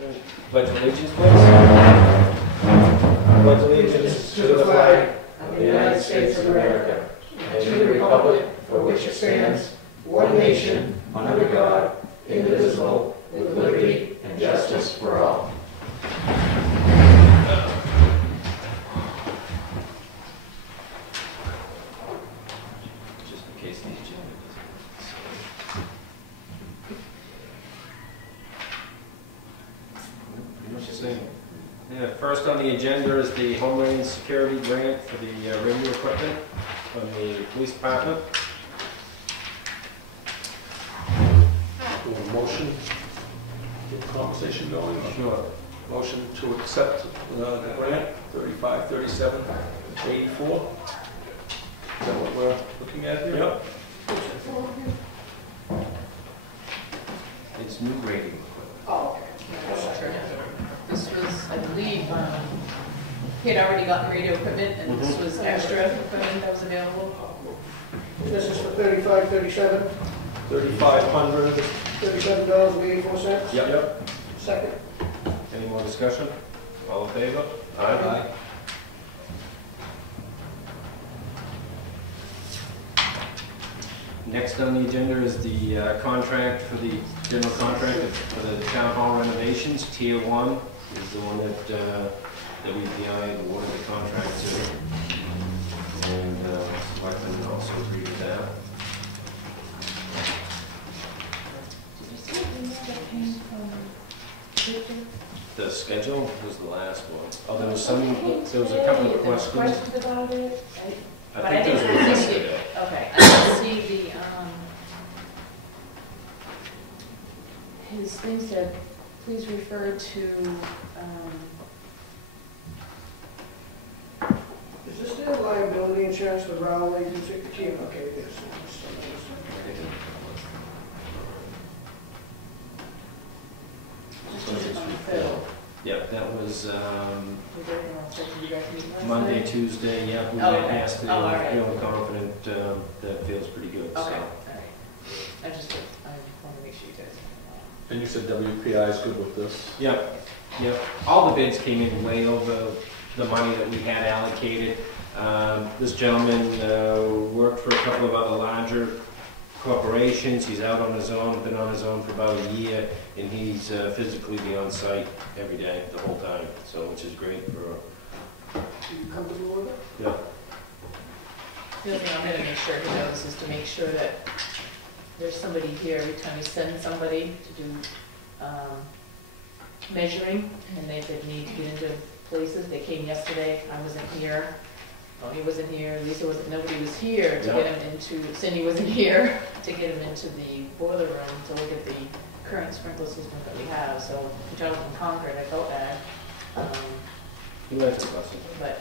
Pledge allegiance, please. Pledge allegiance to the flag of the United States of America and to the republic for which it stands, one nation, under God, indivisible, with liberty and justice for all. Just in case the agenda doesn't. Yeah, first on the agenda is the Homeland Security Grant for the radio equipment from the police department. Motion, get the conversation going. Sure. Motion to accept the grant, 353784. Is that what we're looking at here? Yep. It's new radio equipment. Oh, okay. This was, I believe, he had already gotten radio equipment, and this was extra equipment that was available. This is for $35.37, $3,500. $37.84. Yep. Second. Any more discussion? All in favor? Aye. Next on the agenda is the contract for the general contract for the town hall renovations. Tier 1 is the one that WPI awarded the contract to. And Selectmen also agreed with that. The schedule was the last one. Oh, there was a couple of questions. About it. I think those were yesterday. Okay, I didn't see the, his thing said, please refer to, Is this the liability insurance for Rowell Agency? Okay, it is. Yeah, that was was everything else that you guys meet last Monday, night? Tuesday, yeah, we Oh, went okay. past it, Oh, all right. feeling confident, that feels pretty good, Okay, all so. right. I want to make sure you guys. And you said WPI is good with this? Yep. All the bids came in way over the money that we had allocated. This gentleman worked for a couple of other larger corporations. He's out on his own, been on his own for about a year, and he's physically be on site every day, the whole time, so which is great for. Are you comfortable with it? Yeah. The other thing I'm gonna make sure he knows is to make sure that there's somebody here every time we send somebody to do measuring, and they need to get into places. They came yesterday, I wasn't here, Tony wasn't here, Lisa wasn't, nobody was here to get him into, Cindy wasn't here to get him into the boiler room to look at the current sprinkler system that we have. So Jonathan Concord, I felt bad. You answered the question. But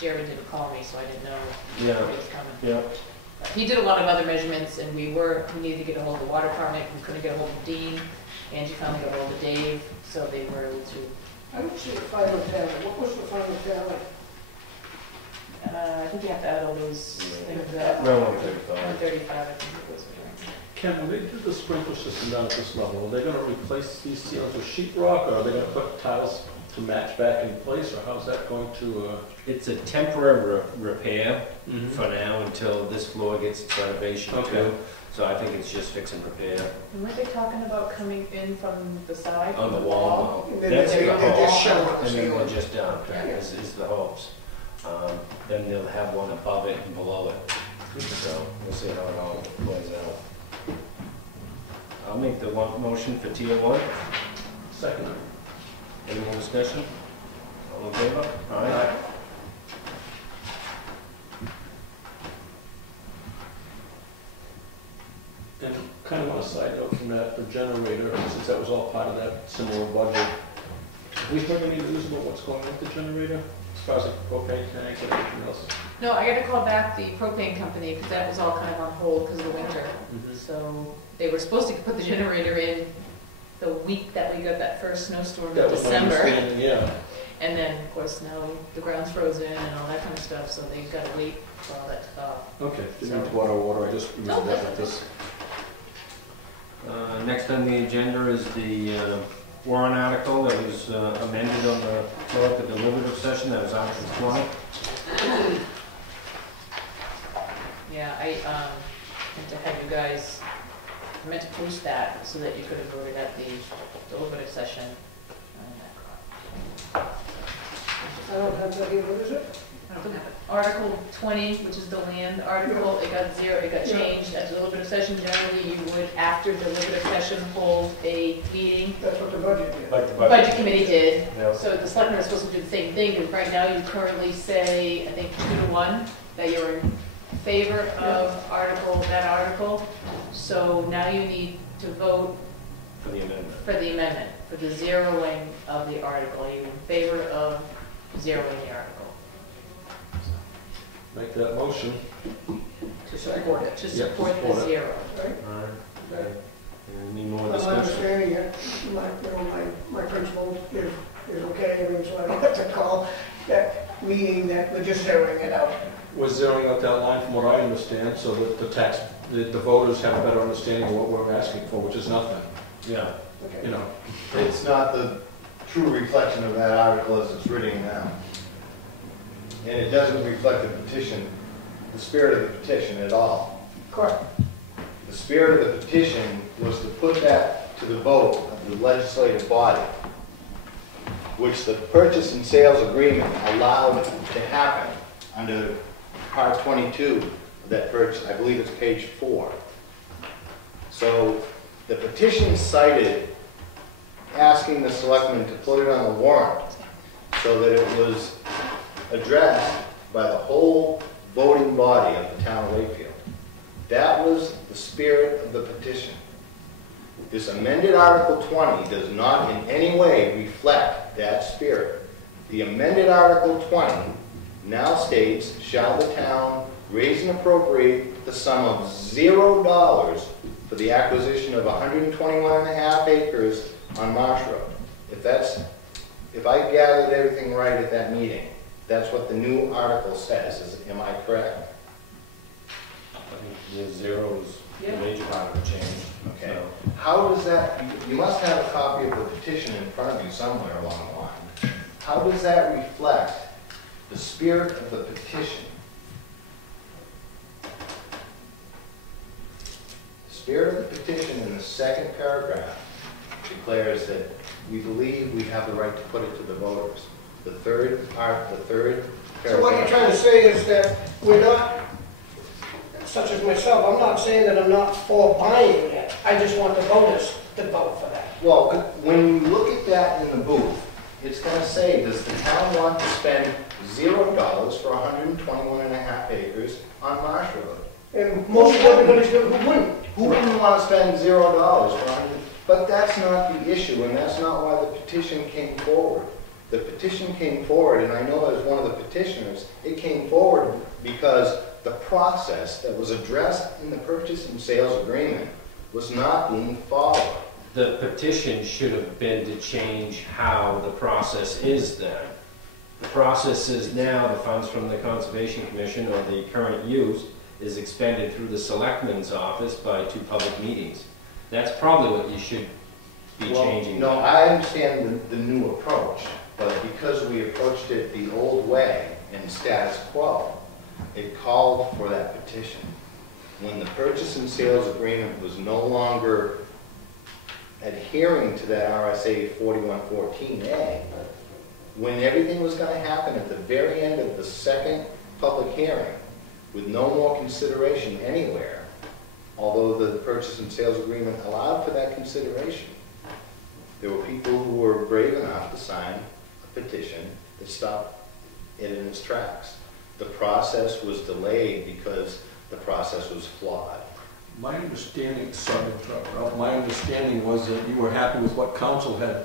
Jerry didn't call me, so I didn't know Yeah. if he was coming. Yeah. He did a lot of other measurements, and we needed to get a hold of the water department, we couldn't get a hold of Dean. Angie finally got a hold of Dave, so they were able to, I don't see the final tally. What was the final tally? I think you have to add all those things up. Around 135. 135, I think it was. Ken, when they do the sprinkler system down at this level, are they going to replace these ceilings with sheet rock, or are they going to put tiles to match back in place, or how's that going to? It's a temporary repair for now until this floor gets its renovation too. So I think it's just fix and repair. And weren't they talking about coming in from the side? On the wall, no. Then That's they- the they just show hope, us. and then we'll just down, is the hopes. Then they'll have one above it and below it. So we'll see how it all plays out. I'll make the motion for tier 1. Second. Any more discussion? All in favor? Aye. And kind of on a side note from that, the generator, since that was all part of that similar budget, have we heard any news about what's going on with the generator? As far as the propane tank and everything else? No, I got to call back the propane company, because that was all kind of on hold because of the winter. So they were supposed to put the generator in the week that we got that first snowstorm in That was my December. understanding, yeah. And then, of course, now the ground's frozen and all that kind of stuff, so they've got to wait for all that to thaw. Okay, didn't need to go out of order, I just remember that with this. Next on the agenda is the warrant article that was amended on the floor at the deliberative session, that was Article 20. Yeah, I meant to have you guys, I meant to post that so that you could have voted at the deliberative session. I don't have that here, what is it? Article 20, which is the land article, it got changed at deliberative session. Generally, you would, after deliberative session, hold a meeting. That's what the budget did. Like the Budget committee did. Yeah. So the selectmen are supposed to do the same thing, and right now you currently say, I think 2-1, that you're in favor of that article. So now you need to vote For the amendment. for the amendment, for the zeroing of the article. Are you in favor of zeroing the article? Make that motion. To support it, to Yep, support the support it. zero. Right? All right. Okay. Any more I'm discussion? understanding it, my principle is okay, I mean, so I don't have to call that meeting that we're just zeroing it out. We're zeroing out that line from what I understand, so that the voters have a better understanding of what we're asking for, which is nothing, Yeah. Okay. you know. It's not the true reflection of that article as it's written now. And it doesn't reflect the petition, the spirit of the petition at all. Correct. The spirit of the petition was to put that to the vote of the legislative body, which the purchase and sales agreement allowed to happen under Part 22 of that purchase. I believe it's page 4. So the petition cited asking the selectmen to put it on the warrant so that it was addressed by the whole voting body of the town of Wakefield. That was the spirit of the petition. This amended Article 20 does not in any way reflect that spirit. The amended Article 20 now states, shall the town raise and appropriate the sum of $0 for the acquisition of 121.5 acres on Marsh Road. If I gathered everything right at that meeting, that's what the new article says. Am I correct? I think the zero is the Yeah. major part of the change. Okay. So, How does that, you must have a copy of the petition in front of you somewhere along the line. How does that reflect the spirit of the petition? The spirit of the petition in the second paragraph declares that we believe we have the right to put it to the voters. The third paragraph. So what you're trying to say is that we're not, such as myself, I'm not saying that I'm not for buying it. I just want the voters to vote for that. Well, when you look at that in the booth, it's going to say, does the town want to spend $0 for 121.5 acres on Marsh Road? And most everybody's going to, who wouldn't? Who wouldn't want to spend $0 for 100? But that's not the issue, and that's not why the petition came forward. The petition came forward, and I know as one of the petitioners, it came forward because the process that was addressed in the purchase and sales agreement was not being followed. the petition should have been to change how the process is then. The process is now the funds from the Conservation Commission or the current use is expended through the Selectmen's office by 2 public meetings. That's probably what you should be changing. No, I understand the new approach, but because we approached it the old way in status quo, it called for that petition. When the purchase and sales agreement was no longer adhering to that RSA 4114A, when everything was going to happen at the very end of the second public hearing, with no more consideration anywhere, although the purchase and sales agreement allowed for that consideration, there were people who were brave enough to sign a petition that stopped it in its tracks. The process was delayed because the process was flawed. My understanding, sorry to interrupt, Ralph, my understanding was that you were happy with what council had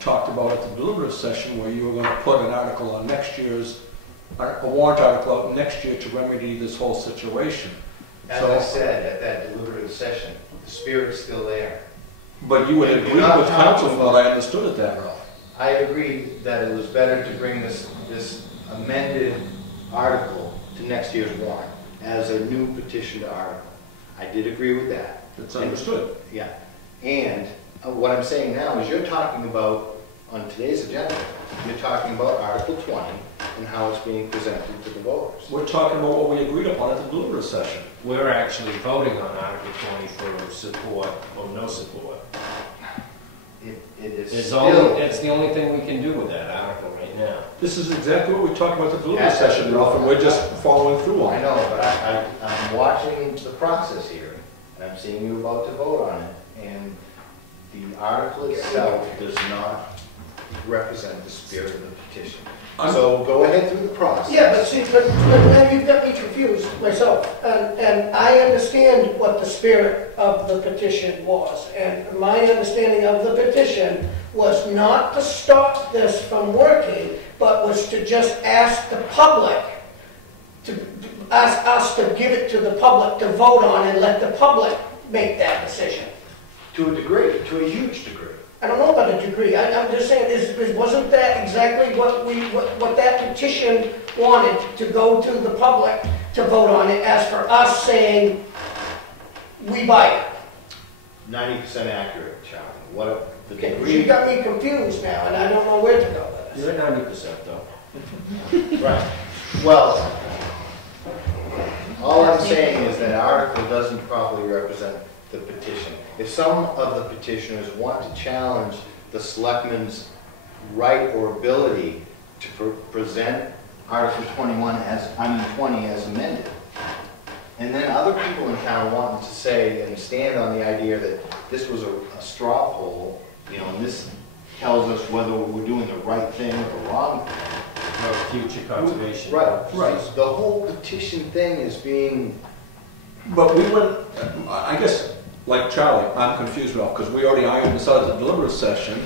talked about at the deliberative session, where you were going to put an article on next year's, a warrant article out next year to remedy this whole situation. As I said at that deliberative session, the spirit's still there. But you would agree with council from what I understood at that, Ralph. I agree that it was better to bring this amended article to next year's warrant as a new petitioned article. I did agree with that. That's understood. Yeah. And What I'm saying now is you're talking about, on today's agenda, you're talking about Article 20 and how it's being presented to the voters. We're talking about what we agreed upon at the deliberative session. We're actually voting on Article 20 for support or no support. It is It's still... the only thing we can do with that article right now. This is exactly what we talked about at the deliberative session, Ralph, and we're just following through on I it. know, but I'm watching the process here, and I'm seeing you about to vote on it, and the article itself does not represent the spirit of the petition. So go ahead through the process. Yeah, but see, but now you've got me confused myself, and I understand what the spirit of the petition was, and my understanding of the petition was not to stop this from working, but was to just ask the public, to ask us to give it to the public to vote on and let the public make that decision. To a degree, to a huge degree. I don't know about a degree. I'm just saying, wasn't that exactly what that petition wanted, to go to the public to vote on it, as for us saying, we buy it? 90% accurate, Charlie. What the Okay, degree... you got me confused now, and I don't know where to go with this. You're at 90% though. Right. Well, all I'm saying is that article doesn't properly represent the petition. If some of the petitioners want to challenge the selectmen's right or ability to present Article 20 as amended, and then other people in town wanting to say and stand on the idea that this was a straw poll, and this tells us whether we're doing the right thing or the wrong thing. Or future conservation. Right. The whole petition thing is being... But we went, I guess, like Charlie, I'm confused, Ralph, because we already ironed this out at the deliberative session.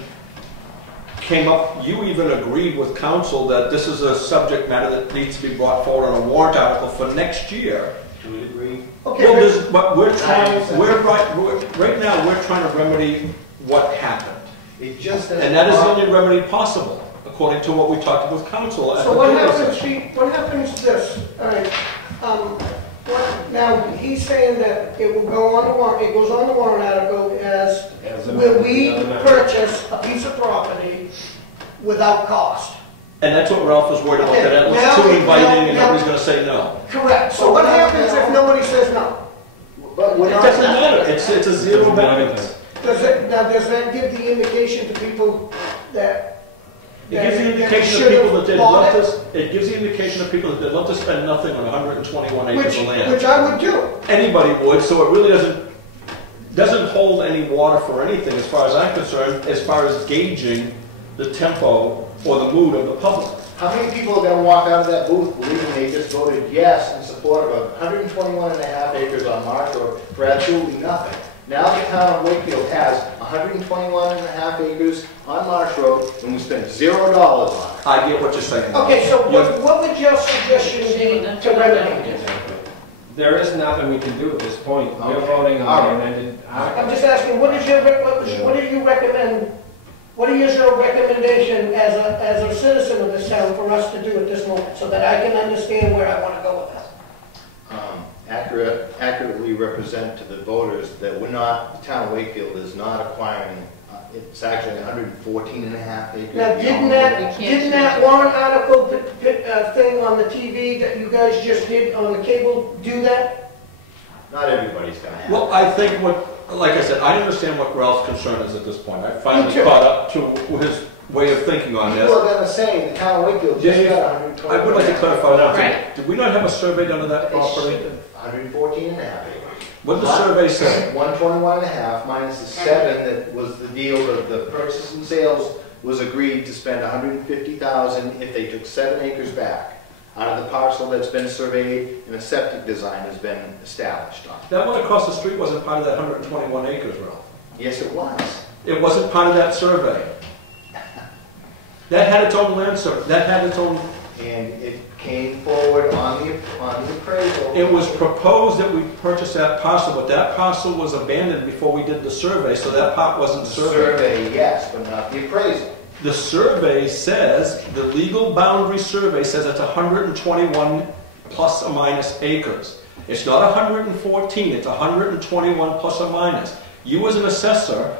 Came up, you even agreed with council that this is a subject matter that needs to be brought forward on a warrant article for next year. Do we agree? Okay, Well, but right now, we're trying to remedy what happened. It just doesn't... And that is the only remedy possible, according to what we talked with council at the so what deliberative happens, session. what happens this, all right, now, he's saying that it will go on the warrant, it goes on the warrant article as, will we purchase a piece of property without cost? And that's what Ralph was worried about, Okay, that it now- was too inviting and now- nobody's going to say no. Correct, so what happens if nobody says no? But we're It not... doesn't matter, it's a zero balance. Does that give the indication to people that? It gives the indication of people that they'd love to, it gives the indication of people that they'd love to spend nothing on 121 acres of land. Which I would do. Anybody would, so it really doesn't hold any water for anything as far as I'm concerned, as far as gauging the tempo or the mood of the public. How many people are going to walk out of that booth believing they just voted yes in support of 121.5 acres on Marsh Road for absolutely nothing? Now the town of Wakefield has 121.5 acres on Marsh Road, and we spent $0 on it. I get what you're saying. Okay, so what would your suggestion be to remedy it? There is nothing we can do at this point. We're Okay. voting All on right. the amended I'm article. just asking, what is your recommend, what is your recommendation as a citizen of this town for us to do at this moment, so that I can understand where I want to go with this? Accurately represent to the voters that we're not, the town of Wakefield is not acquiring, it's actually 114.5 acres. Now, beyond didn't that warrant article thing on the TV that you guys just did on the cable do that? Not everybody's going to have. Well, I think like I said, I understand what Ralph's concern is at this point. I finally Me too. caught up to his way of thinking on this. People are going to say the town of Wakefield just Dave, got 120. I would like to clarify one thing. Right. Did we not have a survey done of that property? 114.5 acres. What did the survey say? 121.5 minus the 7 that was the deal of the purchase and sales was agreed to spend $150,000 if they took 7 acres back out of the parcel that's been surveyed and a septic design has been established on. That one across the street wasn't part of that 121 acres, Ralph. Yes, it was. It wasn't part of that survey. That had its own land survey. That had its own. And it came forward on the appraisal. It was proposed that we purchase that parcel, but that parcel was abandoned before we did the survey, so that part wasn't The surveyed. survey, yes, but not the appraisal. The survey says, the legal boundary survey says it's 121 plus or minus acres. It's not 114, it's 121 plus or minus. You as an assessor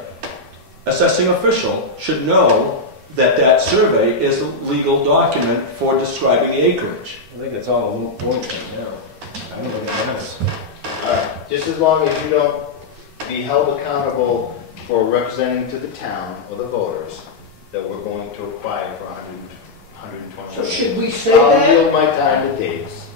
assessing official should know that that survey is a legal document for describing the acreage. I think it's all a moot point right now. I don't think it matters. Just as long as you don't be held accountable for representing to the town or the voters that we're going to acquire for 120. So should we say I'll that? yield my time to Dave's.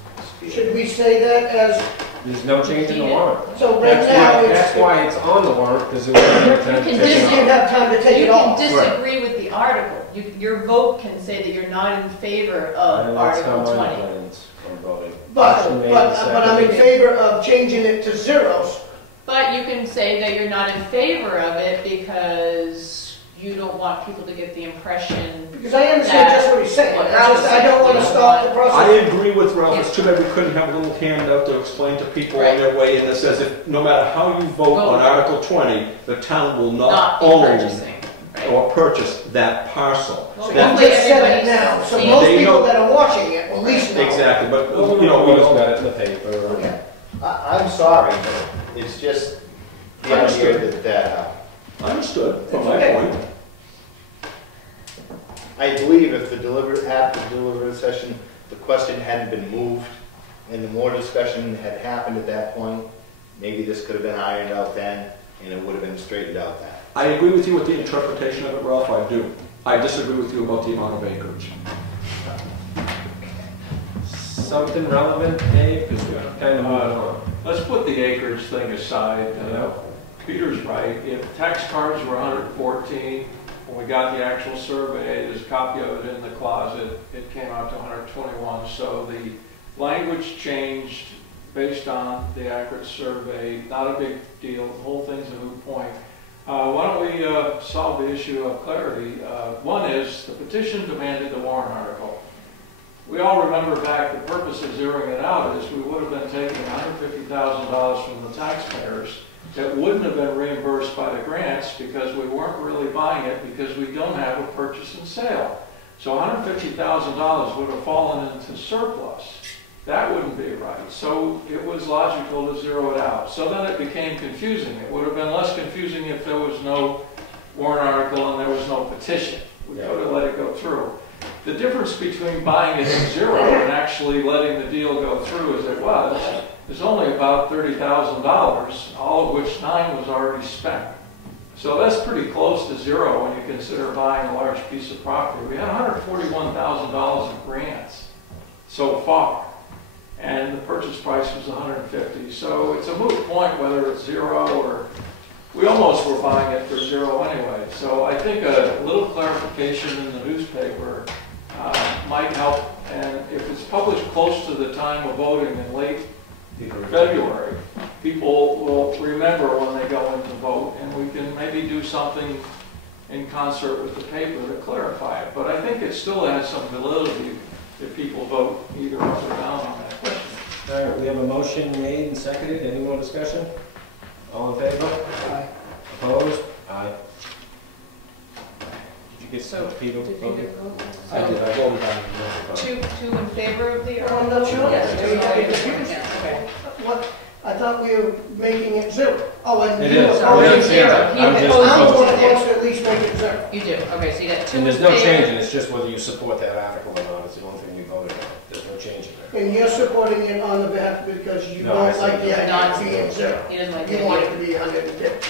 Should we say that as, There's no change in the warrant. so right now That's it's, why it's on the warrant, because it was time You to can take you it dis- off. didn't have time to take You it can off. disagree with the article. Your vote can say that you're not in favor of And that's how Article my 20. plans are voting. But Motion made and I'm in seconded. favor of changing it to zeros. But you can say that you're not in favor of it because you don't want people to get the impression. Because I understand just what he's saying. What I Ralph's just, I don't want to saying. stop the I process. agree with Ralph. It's too bad we couldn't have a little handout to explain to people on their way in that says if no matter how you vote on Article 20, the town will Not not be own purchasing. Right. or purchase that parcel. Well, You That- hopefully just said it everybody's now, so seen- most They people know- that are watching it will at least know. Exactly, but Well, you know, we we don't. got it in the paper. Okay. I'm sorry, but it's just the idea Understood. that Understood from It's my okay. point. I believe if the after the deliberative session, the question hadn't been moved and the more discussion had happened at that point, maybe this could have been ironed out then and it would have been straightened out then. I agree with you with the interpretation of it, Ralph, I do. I disagree with you about the amount of acreage. Something relevant, Dave, because we're kind of moving on. Let's put the acreage thing aside. Peter's right. If tax cards were 114, when we got the actual survey, there's a copy of it in the closet, it came out to 121. So the language changed based on the accurate survey. Not a big deal. The whole thing's a moot point. Why don't we solve the issue of clarity? One is the petition demanded the warrant article. We all remember back the purpose of zeroing it out is we would have been taking $150,000 from the taxpayers that wouldn't have been reimbursed by the grants because we weren't really buying it because we don't have a purchase and sale. So $150,000 would have fallen into surplus. That wouldn't be right. So it was logical to zero it out. So then it became confusing. It would have been less confusing if there was no warrant article and there was no petition. We could have let it go through. The difference between buying it at zero and actually letting the deal go through as it was is only about $30,000, all of which $9,000 was already spent. So that's pretty close to zero when you consider buying a large piece of property. We had $141,000 in grants so far, and the purchase price was $150,000. So it's a moot point whether it's zero or we almost were buying it for zero anyway. So I think a little clarification in the newspaper might help. And if it's published close to the time of voting in late February, people will remember when they go in to vote, and we can maybe do something in concert with the paper to clarify it. But I think it still has some validity if people vote either up or down on that question. All right, we have a motion made and seconded. Any more discussion? All in favor? Aye. Opposed? Aye. Did you get So, Peter? did Peter vote? I did, I voted on it. Two in favor of the I'm article? not sure. Yes, Are you two. confused? Yeah, okay. What, I thought we were making it zero. Oh, and It you is. are We're already not zero. changing. He I'm proposed just I'm the one proposing. that wants to at least make it zero. You do, okay, so you got two And in there's no favor. change in it, it's just whether you support that article or not, it's the only thing we voted on. There's no change in there. And you're supporting it on the behalf because you No, I don't see. like the idea of being zero. He doesn't like the You want it idea. to be 150,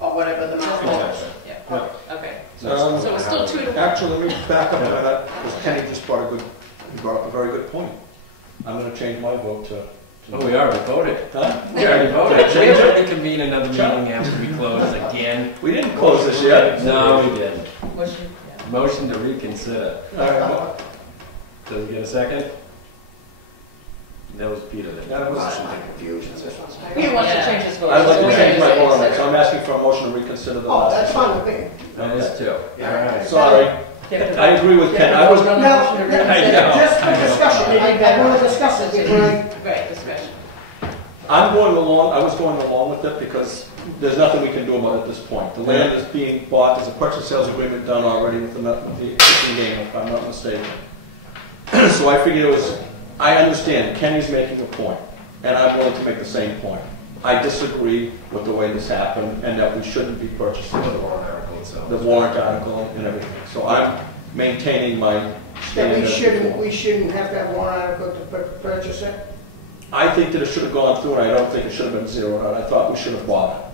or whatever the amount was. Exactly. Yeah, okay. Um, So it's still 2-1. Actually, let me back up to that, because Kenny just brought up a very good point. I'm gonna change my vote to. Oh, we already voted. Huh? We already voted. Change We it? have to reconvene another meeting after we close again. We didn't close this yet. No, we didn't. Motion, yeah. Motion to reconsider. All right, well, Does it get a second? That was Peter that. That was- Motion to confusion. He wants to change his vote. I'd like to So change my we're vote on gonna that, so I'm asking for a motion to reconsider the Oh, last. that's fine with me. That is two. All right. Sorry, I agree with Ken, I was, Now, just for discussion, I want to discuss it with my, Great discussion. I'm going along, I was going along with it because there's nothing we can do about it at this point. The land is being bought, there's a purchase sales agreement done already with the existing game, if I'm not mistaken. So I figured it was, I understand, Kenny's making a point, and I'm willing to make the same point. I disagree with the way this happened, and that we shouldn't be purchasing The it. warrant article so. the warrant article and everything. So I'm maintaining my That stand. we shouldn't have that warrant article to purchase it? I think that it should have gone through, and I don't think it should have been zeroed out. I thought we should have bought it.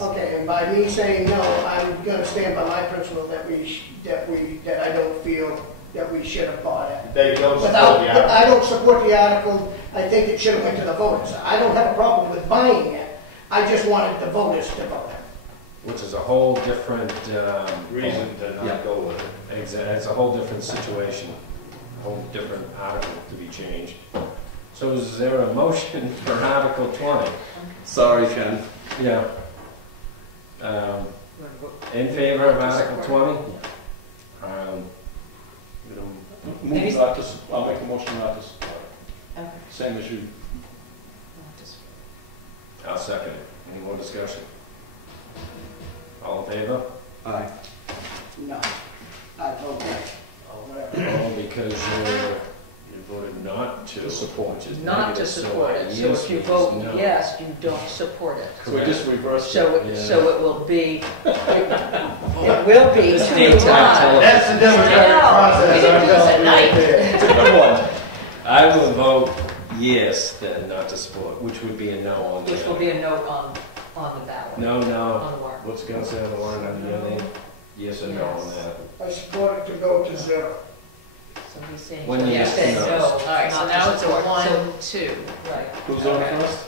Okay, and by me saying no, I'm gonna stand by my principle that I don't feel that we should have bought it. They don't support Without, the article. I don't support the article, I think it should have went to the voters. I don't have a problem with buying it, I just wanted the voters to vote it. Which is a whole different, Reason to Yeah. not go with it. it's a whole different situation, a whole different article to be changed. So is there a motion for Article 20? Sorry, Ken. Yeah. In favor of Article 20? You know, Move not to, I'll make a motion not to support it. Okay. Same as you. I'll second it. Any more discussion? All in favor? Aye. No, I vote no. Oh, because you voted not to. Support. Which is Not to negative, support it, so yes if you means vote no. yes, you don't support it. So we just reversed it. So it will be, It will be This 2 daytime to 1. television. That's the democratic No, process. we didn't do this at night. It's a good one. I will vote yes, then not to support, which would be a no on the. which will be a note on the ballot, No, no. on the warrant. What's going to say on the warrant on the other end? Yes or no on that? I support it to go to zero. So he's saying, When you you're say saying no. no. All right, so not now to it's a support. 1, 2. Right. Who's on first?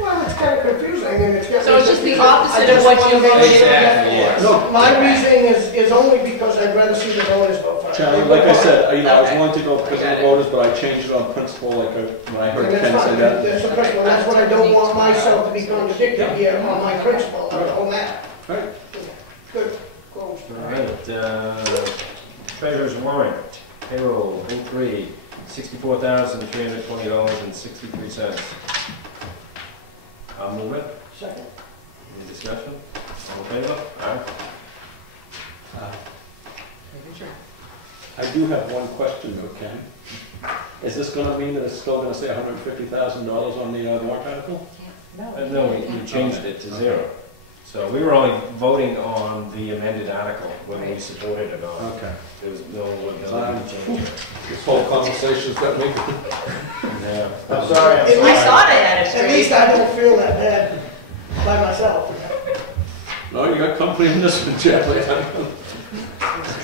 Well, it's kind of confusing, and it's getting. So it's just the I opposite just of what wanna you make voted sure Exactly, that- yes. No, My reasoning is only because I'd rather see the voters vote for it. Charlie, like I said, you know, I was Okay. willing to go because of Got the it. voters, but I changed it on principle, like when I heard And Ken that's say fine, that. that's the principle, that's what I don't want myself to be contradicted here on my principle of the whole matter. Right. Good, close. All right, treasurer's warrant, payroll, 03, $64,320.63. I'll move it. Second. Any discussion? All in favor? Aye. Making sure. I do have one question though, Ken. Is this gonna mean that it's still gonna say $150,000 on the warrant article? No, we changed it to zero. So we were only voting on the amended article, whether we supported it or not. Okay. There was no ability to change it. This whole conversation's got me. Yeah. I'm sorry, I'm At sorry. I thought I had it At straight. least I don't feel that bad by myself. No, you got company in this one, Charlie.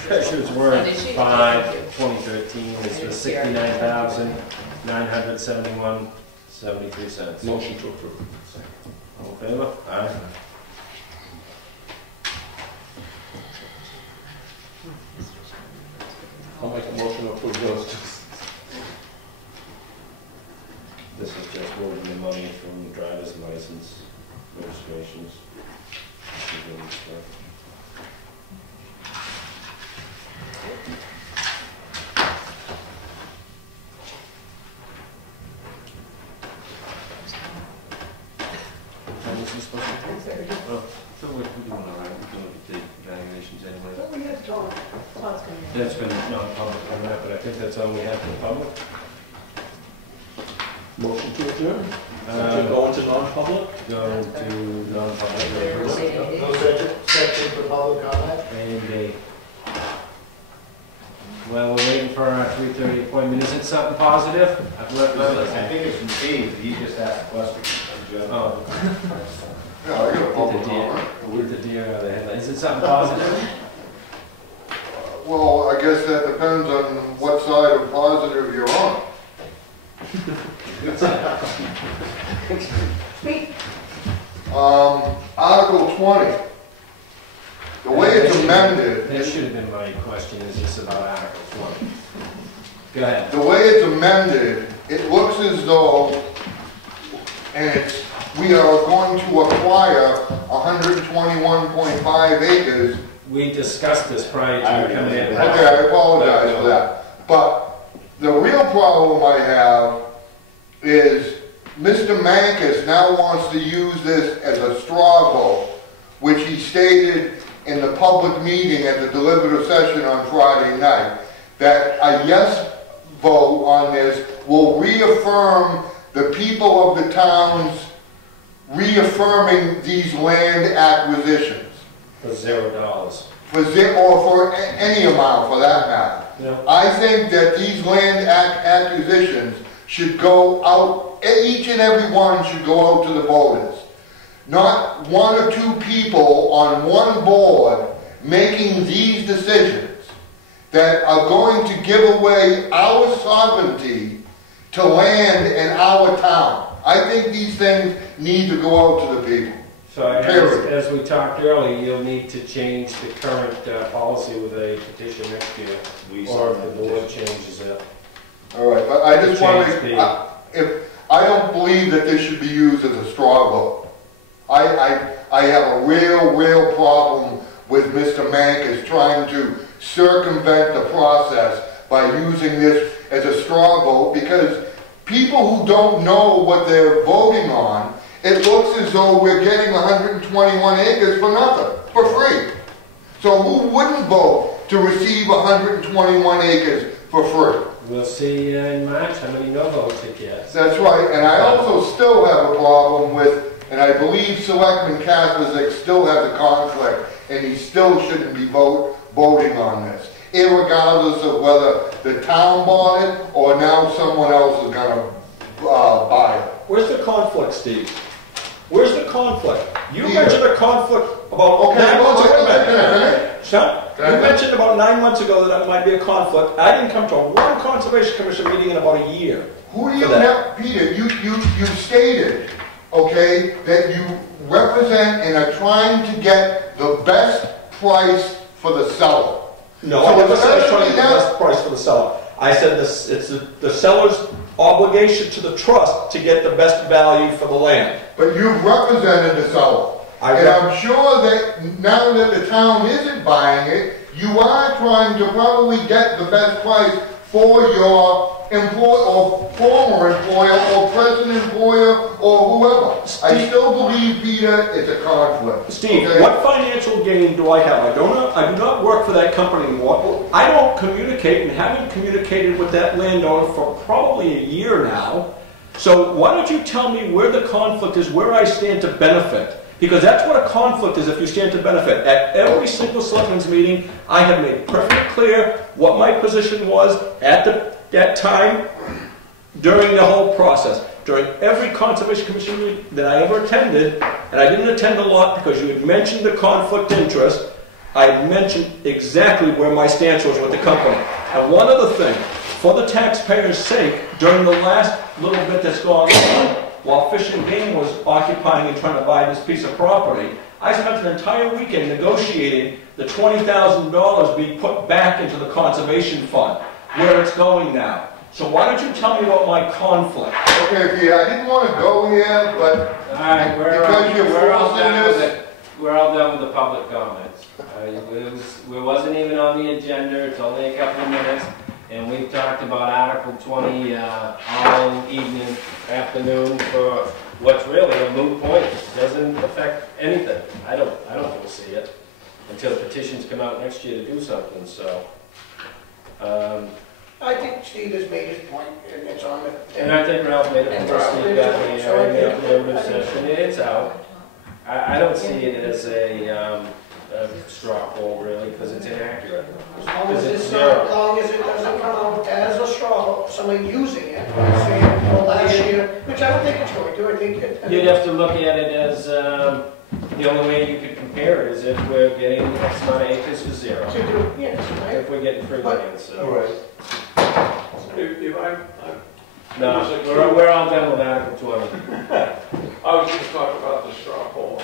Treasurer's warrant 5, 2013 is for $69,971.73. Motion to approve. All in favor? Aye. I'll make a motion to approve those two. This is just moving the money from driver's license registrations. When is he supposed to be? Oh, so we're doing all right, we're doing the evaluations anyway. What we had, Tom? Todd's gonna be- That's been non-public on that, but I think that's all we have for the public. Motion to adjourn. Uh, To go into non-public? Go to non-public. No section for public comment? And well, we're waiting for our 3:30 appointment. Is it something positive? I've let I think it's from Steve, he just asked a question. Oh, Yeah, I got a with public the deer, comment. with the deer out of the headlight. Is it something positive? Well, I guess that depends on what side of positive you're on. Speak. Article 20. The way it's amended, That should have been my question. Is this about Article 20? Go ahead. the way it's amended, it looks as though, we are going to acquire 121.5 acres. We discussed this prior to you coming in. Okay, I apologize for that. But the real problem I have is Mr. Mankus now wants to use this as a straw vote, which he stated in the public meeting at the deliberative session on Friday night, that a yes vote on this will reaffirm the people of the towns reaffirming these land acquisitions. For $0. or for any amount for that matter. Yeah. I think that these land acquisitions should go out, each and every one should go out to the voters. Not one or two people on one board making these decisions that are going to give away our sovereignty to land in our town. I think these things need to go out to the people. So as we talked earlier, you'll need to change the current policy with a petition next year, or if the board changes it. All right, but I just want Change to, I don't believe that this should be used as a straw vote. I have a real problem with Mr. Mankus trying to circumvent the process by using this as a straw vote, because people who don't know what they're voting on, it looks as though we're getting 121 acres for nothing, for free. So who wouldn't vote to receive 121 acres for free? We'll see in March how many no votes it gets. That's right, and I also still have a problem with, and I believe Selectman Kaspersick still has a conflict, and he still shouldn't be voting on this, irregardless of whether the town bought it or now someone else is going to buy it. Where's the conflict, Steve? Where's the conflict? You mentioned a conflict about 9 months ago. You mentioned about 9 months ago that it might be a conflict. I didn't come to one Conservation Commission meeting in about a year. Who do you know, Peter? You stated, okay, that you represent and are trying to get the best price for the seller. No, So I never said I was especially trying to get the now- best price for the seller. I said this, it's the seller's obligation to the trust to get the best value for the land. But you've represented the seller. And I'm sure that now that the town isn't buying it, you are trying to probably get the best price for your employer or former employer or present employer or whoever. I still believe, Peter, it's a conflict. Steve, okay? what financial gain do I have? I do not work for that company anymore. I don't communicate and haven't communicated with that landowner for probably a year now. So why don't you tell me where the conflict is, where I stand to benefit? Because that's what a conflict is if you stand to benefit. At every single selectmen's meeting, I have made perfectly clear what my position was at that time during the whole process. During every Conservation Commission meeting that I ever attended, and I didn't attend a lot because you had mentioned the conflict interest, I had mentioned exactly where my stance was with the company. And one other thing, for the taxpayers' sake, during the last little bit that's gone on, while Fish and Game was occupying and trying to buy this piece of property, I spent an entire weekend negotiating the $20,000 be put back into the conservation fund, where it's going now. So why don't you tell me about my conflict? Okay, Peter, I didn't want to go here, but All right, we're all done with the public comments. It wasn't even on the agenda, it's only a couple of minutes, and we've talked about Article 20 all evening, afternoon for what's really a moot point. It doesn't affect anything. I don't foresee it until petitions come out next year to do something, so. I think Steve has made his point, and it's on the... And I think Ralph made it before Steve got here, the session, it's out. I don't see it as a straw poll really, because it's inaccurate. As long as it doesn't come out as a straw, somebody using it, saying, well, last year, which I don't think it's going to, I think... You'd have to look at it as, the only way you could compare it is if we're getting X amount of acres for zero. Yes, right? If we're getting free land, so. Right. No, we're all done with Article 20. I was just talking about the straw poll.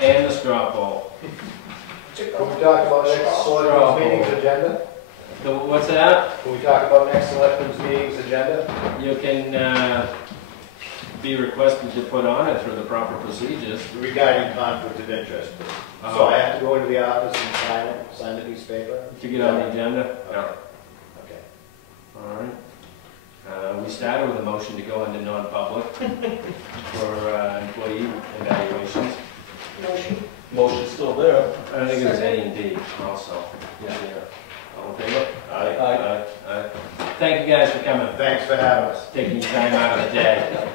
And the straw poll. Can we talk about next selectmen's meeting's agenda? What's that? Can we talk about next selectmen's meeting's agenda? You can be requested to put on it through the proper procedures. Regarding conflict of interest. So I have to go into the office and sign the piece of paper? To get on the agenda? Yeah. Okay. All right. We started with a motion to go into non-public for employee evaluations. Motion's still there. I think it was A and D also. Yeah. All in favor? Aye. Thank you guys for coming. Thanks for having us. Taking your time out of the day.